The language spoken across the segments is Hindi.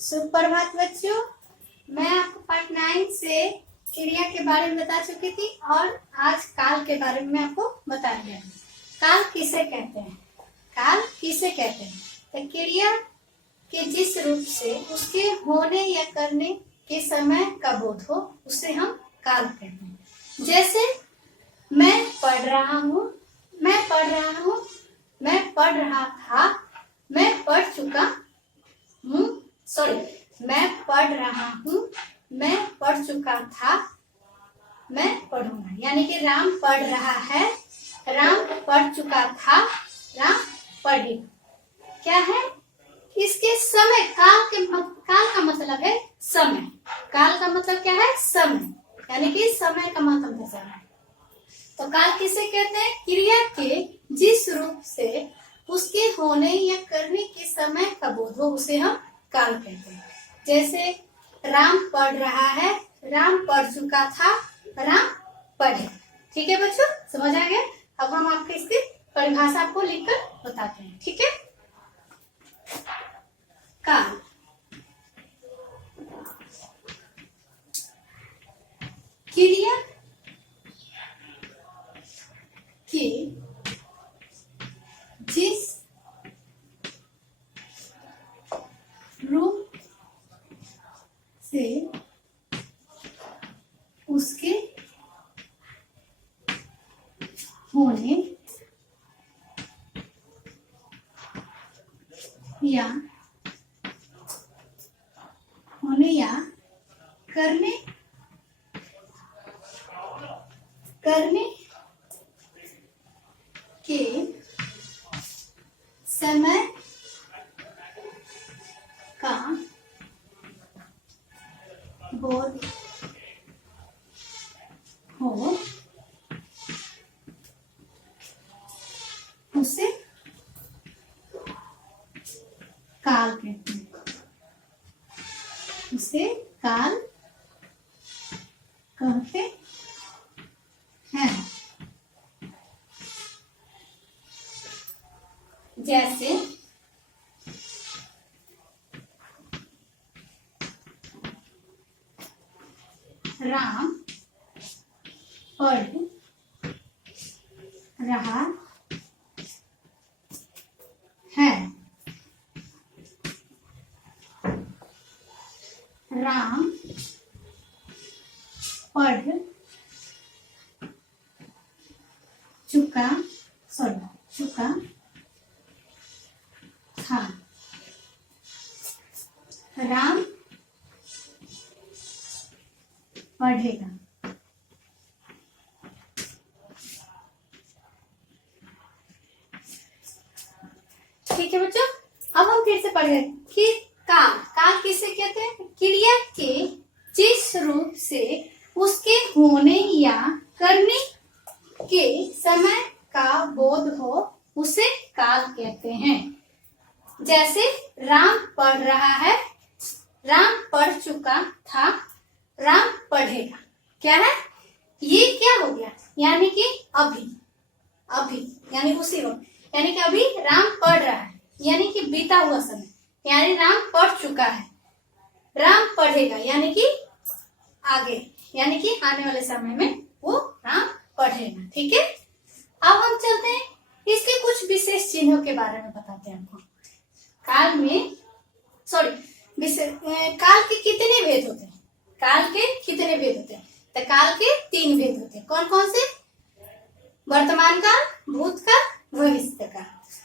सुप्रभात बच्चों, मैं आपको पार्ट 9 से क्रिया के बारे में बता चुकी थी और आज काल के बारे में आपको बता दिया। काल किसे कहते हैं? काल किसे कहते हैं? तो क्रिया के जिस रूप से उसके होने या करने के समय का बोध हो उसे हम काल कहते हैं। जैसे मैं पढ़ रहा हूँ, मैं पढ़ रहा हूँ, मैं पढ़ रहा था, मैं पढ़ चुका हूँ, मैं पढ़ रहा हूँ, मैं पढ़ चुका था, मैं पढ़ूंगा। यानी कि राम पढ़ रहा है, राम पढ़ चुका था, राम पढ़ेगा। क्या है? इसके समय काल का मतलब है समय। काल का मतलब क्या है? समय, यानी कि समय का मतलब है समय। तो काल किसे कहते हैं? क्रिया के जिस रूप से उसके होने या करने के समय का बोध हो उसे हम काल कहते हैं। जैसे राम पढ़ रहा है, राम पढ़ चुका था, राम पढ़े। ठीक है बच्चों, समझ आ गया? अब हम आपको इसकी परिभाषा को लिखकर बताते हैं। ठीक है? काल क्रिया के जिस रूप से उसके होने या करने के समय का बोध हो उसे काल कहते हैं। उसे काल कहते हैं। जैसे राम पढ़ रहा है, राम पढ़ चुका था, राम पढ़ेगा। ठीक है बच्चों, अब हम फिर से पढ़ेंगे कि काल किसे कहते हैं? क्रिया के जिस रूप से उसके होने या करने के समय का बोध हो उसे काल कहते हैं। जैसे राम पढ़ रहा है, राम पढ़ चुका था, राम पढ़ेगा। क्या है ये? क्या हो गया? यानी कि अभी यानी उसी वक्त, यानी कि अभी राम पढ़ रहा है, यानी कि बीता हुआ समय, यानी राम पढ़ चुका है। राम पढ़ेगा यानी कि आगे, यानी कि आने वाले समय में वो राम पढ़ेगा। ठीक है? अब हम चलते हैं इसके कुछ विशेष चिन्हों के बारे में बताते हैं आपको। काल में काल के कितने भेद होते हैं? काल के कितने भेद होते हैं? तो काल के 3 भेद होते हैं। कौन कौन से? वर्तमान काल, भूतकाल, भविष्य काल।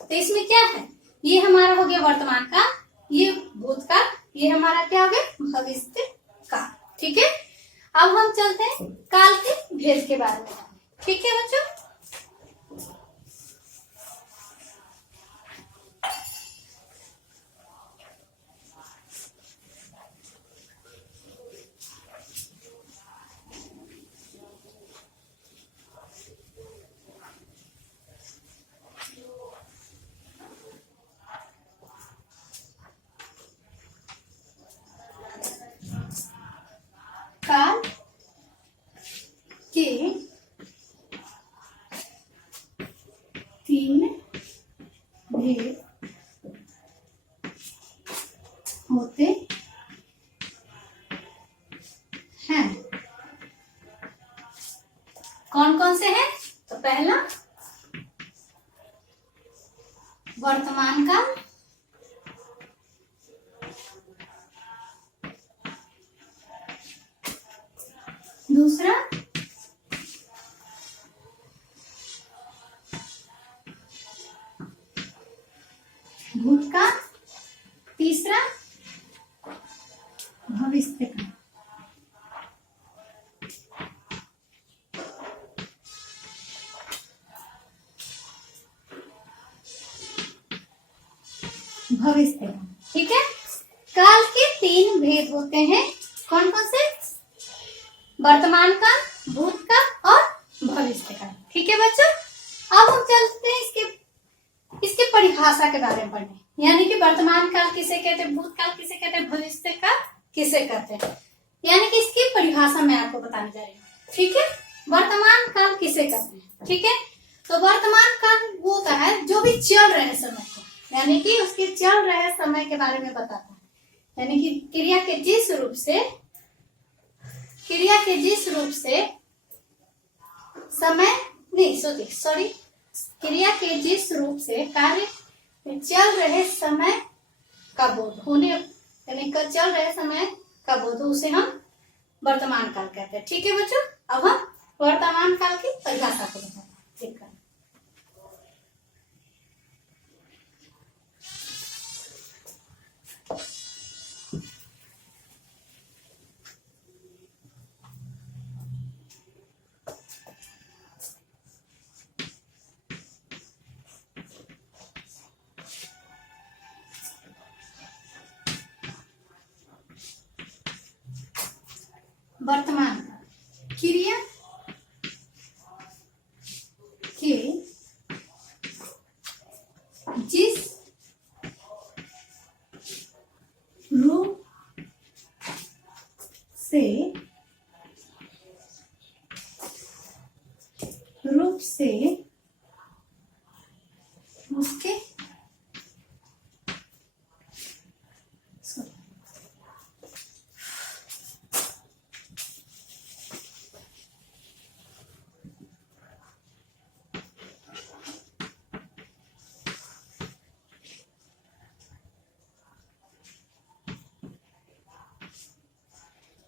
तो इसमें क्या है? ये हमारा हो गया वर्तमान काल, ये भूतकाल, ये हमारा क्या हो गया? भविष्य काल। ठीक है? अब हम चलते हैं काल के भेद के बारे में। ठीक है बच्चों? काल के 3 भेद होते पहला वर्तमान काल, दूसरा भूतकाल, तीसरा भविष्यकाल। भविष्यकाल, ठीक है। काल के 3 भेद होते हैं, कौन कौन से? वर्तमान काल, भूतकाल और भविष्यकाल, ठीक है बच्चों। अब हम चलते हैं इसके परिभाषा के बारे में पढ़ने, यानी कि वर्तमान काल किसे कहते हैं, भूतकाल किसे कहते हैं, भविष्यकाल किसे कहते हैं, यानी कि इसकी परिभाषा मैं आपको बताने जा रही हूँ, ठीक है। वर्तमान काल किसे कहते हैं, ठीक है। तो वर्तमान काल वो होता है जो भी चल रहे समय को, यानी कि उसके चल रहे समय के बारे में बताता है, यानी कि क्रिया के जिस रूप से समय नहीं सॉरी क्रिया के जिस रूप से कार्य चल रहे समय का बोध होने, यानी चल रहे समय का बोध हो, उसे हम वर्तमान काल कहते हैं, ठीक है बच्चों। अब हम वर्तमान काल की परिभाषा को बताते हैं, ठीक है। वर्तमान क्रिया के जिस रूप से उसके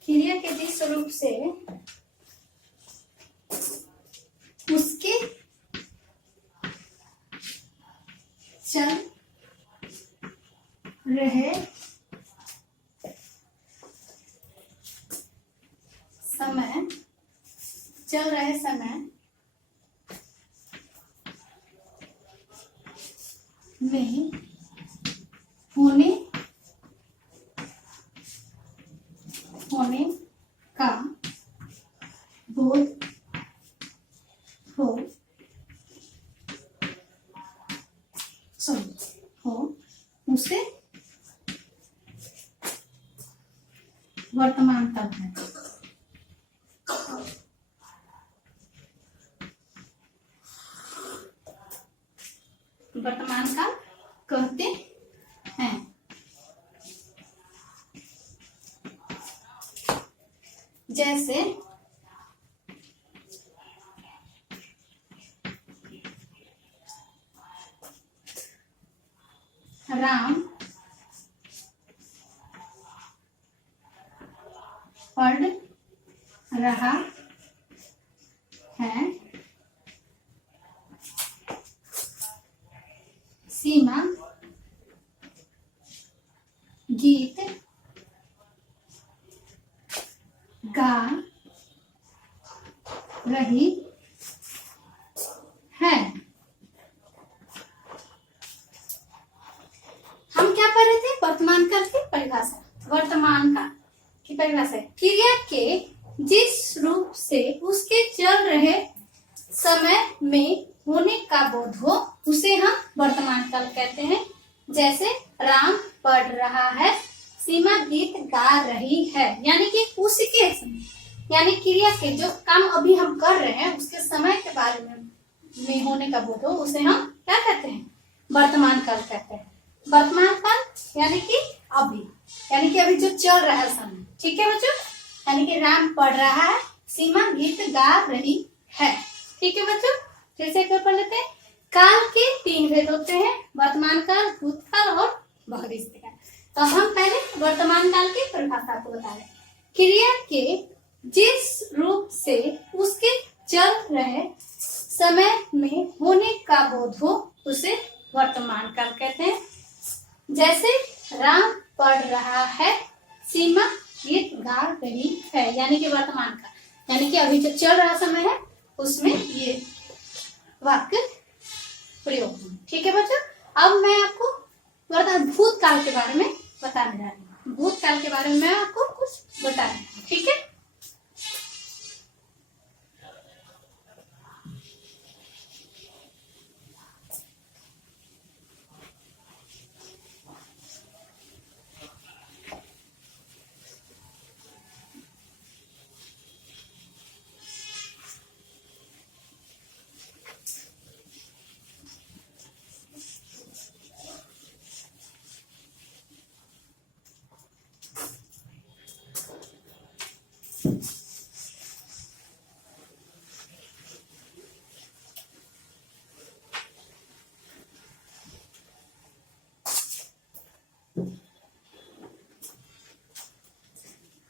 क्रिया के जिस रूप से उसके चल रहे समय में होने का बोध हो उसे वर्तमान काल कहते हैं। वर्तमान काल कहते हैं। जैसे राम पढ़ रहा है, सीमा गीत गा रही है। हम क्या पढ़ रहे थे? वर्तमान काल की परिभाषा। वर्तमान काल की परिभाषा है क्रिया के जिस रूप से उसके चल रहे समय में होने का बोध हो उसे हम वर्तमान काल कहते हैं। जैसे राम पढ़ रहा है, सीमा गीत गा रही है, यानी कि उसी के समय, यानी क्रिया के जो काम अभी हम कर रहे हैं उसके समय के बारे में होने का बोध हो उसे हम क्या कहते हैं? वर्तमान काल कहते हैं। वर्तमान काल यानी कि अभी जो चल रहा है समय, ठीक है बच्चों। यानी कि राम पढ़ रहा है, सीमा गीत गा रही है, ठीक है बच्चों। फिर से एक बार पढ़ लेते हैं। काल के 3 भेद होते हैं, वर्तमान काल, भूतकाल और भविष्य काल। तो हम पहले वर्तमान काल की परिभाषा को बता रहे हैं। क्रिया के जिस रूप से उसके चल रहे समय में होने का बोध हो उसे वर्तमान काल कहते हैं। जैसे राम पढ़ रहा है, सीमा गीत गा रही है, यानी कि वर्तमान काल, यानी कि अभी जो चल रहा समय है उसमें ये वाक्य प्रयोग है। ठीक है बच्चों, अब मैं आपको भूतकाल के बारे में बताने जा रही हूँ। भूतकाल के बारे में मैं आपको कुछ बता रही हूँ। ठीक है,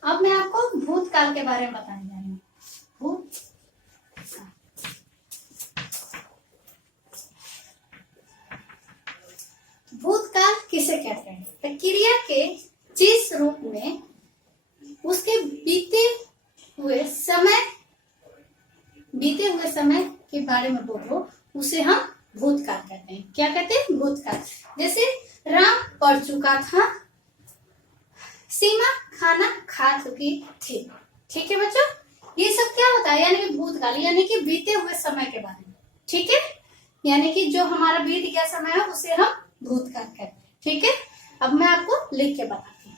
अब मैं आपको भूतकाल के बारे में बताने जा रही हूँ। भूतकाल किसे कहते हैं? तो क्रिया के जिस रूप में उसके बीते हुए समय के बारे में बोलो उसे हम भूतकाल कहते हैं। क्या कहते हैं? भूतकाल। जैसे राम पढ़ चुका था, सीमा खाना खा चुकी थी। ठीक है बच्चों, ये सब क्या होता है? यानी कि भूतकाल, यानी कि बीते हुए समय के बारे में। ठीक है, यानी कि जो हमारा बीत गया समय है उसे हम भूतकाल कहते हैं। ठीक है, अब मैं आपको लिख के बताती हूँ।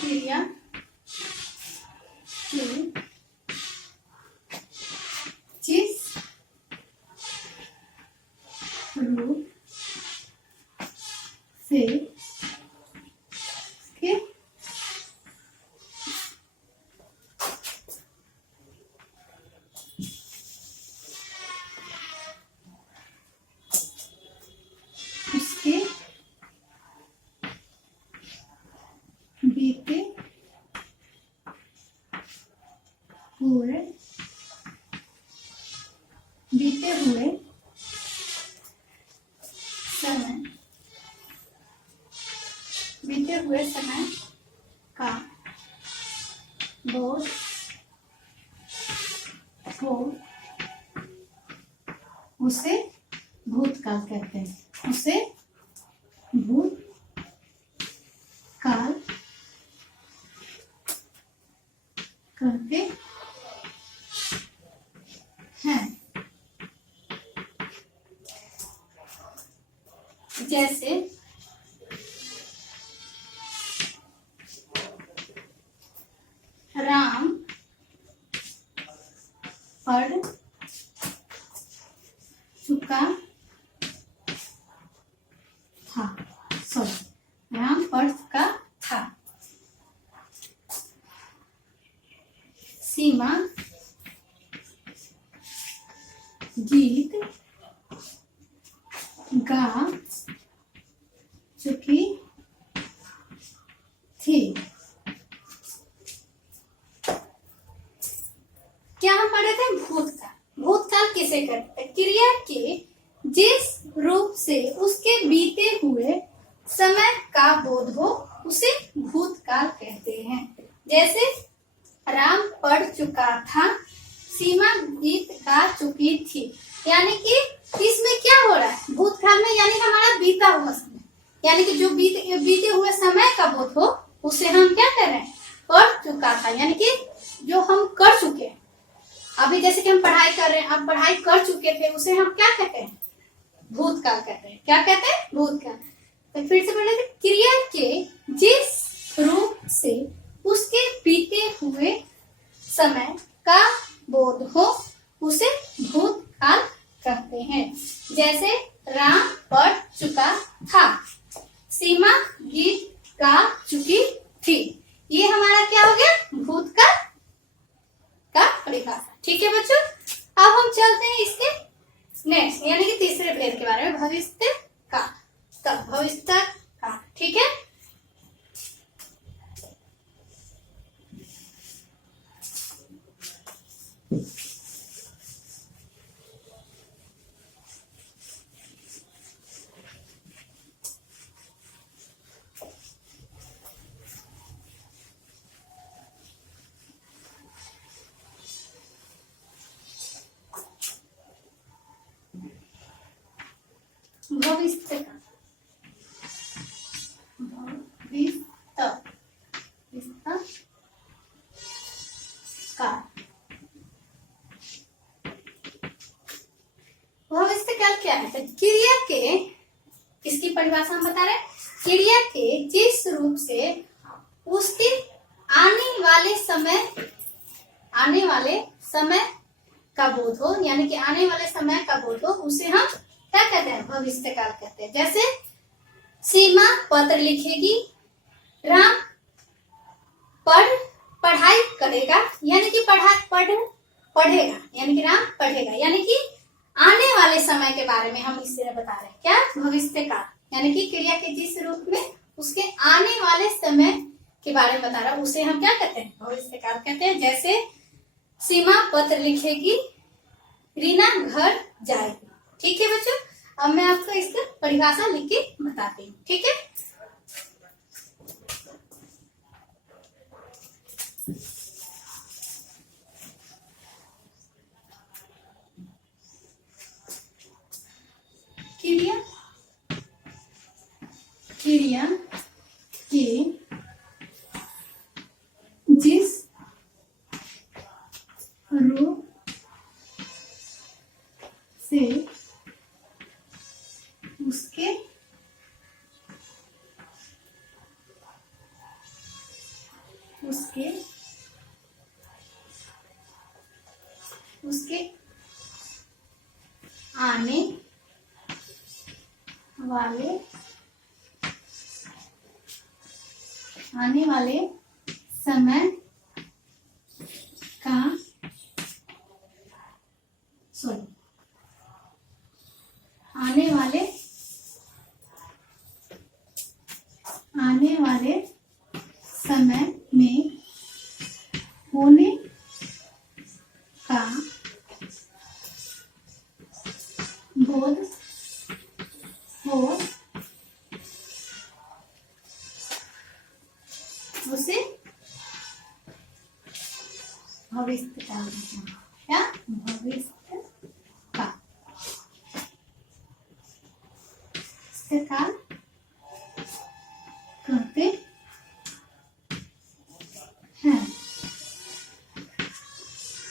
क्रिया की जिस रूप से के उसके बीते हुए समय का बोध हो उसे भूतकाल कहते हैं। उसे भूतकाल कहते हैं। जैसे राम पढ़ चुका था, राम पढ़ चुका था। सीमा गीत गा चुकी थी। क्या हम पढ़े थे? भूतकाल। भूतकाल किसे कहते हैं? क्रिया के जिस रूप से उसके बीते हुए समय का बोध हो उसे भूतकाल कहते हैं। जैसे राम पढ़ चुका था, सीमा गीत गा चुकी थी। यानी कि इसमें क्या हो रहा है? भूतकाल में यानी हमारा बीता हुआ समय, यानी कि जो बीते हुए समय का बोध हो उसे हम क्या कर रहे हैं? पढ़ चुका था, यानी कि जो हम कर चुके हैं। अभी जैसे कि हम पढ़ाई कर रहे हैं, अब पढ़ाई कर चुके थे, उसे हम क्या कहते हैं? भूतकाल कहते हैं। क्या कहते हैं? भूतकाल। तो फिर से पढ़ लेते, क्रिया के जिस रूप से उसके बीते हुए समय का बोध हो उसे भूतकाल कहते हैं। जैसे राम पढ़ चुका था, सीमा गीत गा चुकी थी। ये हमारा क्या हो गया? भूतकाल का परिभाषा। ठीक है बच्चों, अब हम चलते हैं इसके नेक्स्ट यानी कि तीसरे भेद के बारे में, भविष्य काल। तब भविष्य काल, ठीक है। भविष्य काल क्या है? तो क्रिया के, इसकी परिभाषा हम बता रहे हैं, क्रिया के जिस रूप से उसके आने वाले समय का बोध हो, यानी कि आने वाले समय का बोध हो, उसे हम क्या कहते हैं? भविष्य काल कहते हैं। जैसे सीमा पत्र लिखेगी, राम पढ़ाई करेगा, यानी कि पढ़ेगा, यानी कि राम पढ़ेगा, यानी कि आने वाले समय के बारे में हम इससे बता रहे हैं। क्या? भविष्य काल, यानी कि क्रिया के जिस रूप में उसके आने वाले समय के बारे में बता रहा है, उसे हम क्या कहते हैं? भविष्य काल कहते हैं। जैसे सीमा पत्र लिखेगी, रीना घर जाएगी। ठीक है बच्चों, अब मैं आपको इसका परिभाषा लिख के बताती हूँ। ठीक है, क्रिया के जिस रूप से उसके आने वाले समय का आने वाले समय में होने का बोध हो, उसे भविष्य काल कहते हैं। क्या? भविष्य काल कहते हैं।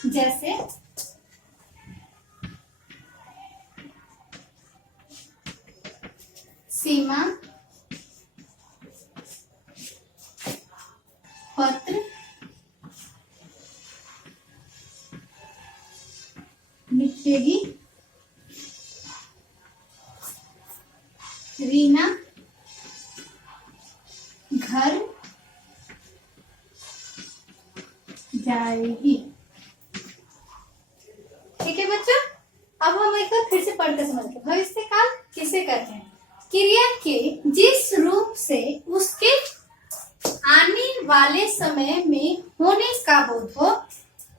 जैसे सीमा पत्र लिखेगी, रीना घर जाएगी। ठीक है बच्चों, अब हम एक बार फिर से पढ़ते समझते। भविष्य काल किसे कहते हैं? क्रिया के जिस रूप से उसके आने वाले समय में होने का बोध हो,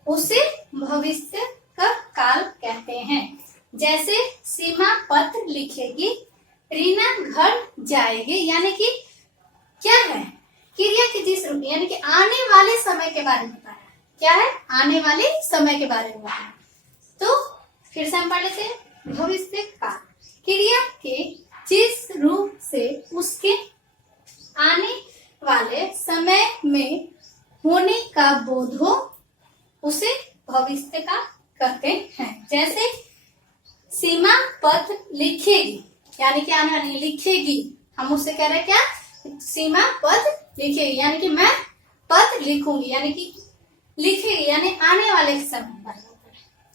उसे भविष्य का काल कहते हैं। जैसे सीमा पत्र लिखेगी, रीना घर जाएगी, यानी कि क्या है? क्रिया के जिस रूप, यानी कि आने वाले समय के बारे में बताया। क्या है? आने वाले समय के बारे में बताया। तो फिर से हम पढ़ लेते हैं। भविष्य काल क्रिया के जिस रूप से उसके आने वाले समय में होने का बोध हो, उसे भविष्य काल कहते हैं। जैसे सीमा पत्र लिखेगी, यानी कि आने वाली लिखेगी, हम उससे कह रहे हैं क्या? सीमा पत्र लिखेगी, यानी कि मैं पत्र लिखूंगी, यानी कि लिखेगी, यानी आने वाले समय।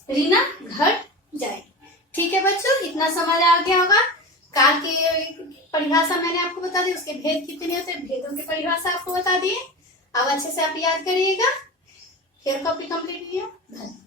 रीना घर जाएगी। ठीक है बच्चों, इतना समझ आ गया होगा। काल की परिभाषा मैंने आपको बता दी, उसके भेद कितने होते हैं, भेदों की परिभाषा आपको बता दिए। अब अच्छे से आप याद करिएगा। फिर कॉपी कंप्लीट किया। धन्यवाद।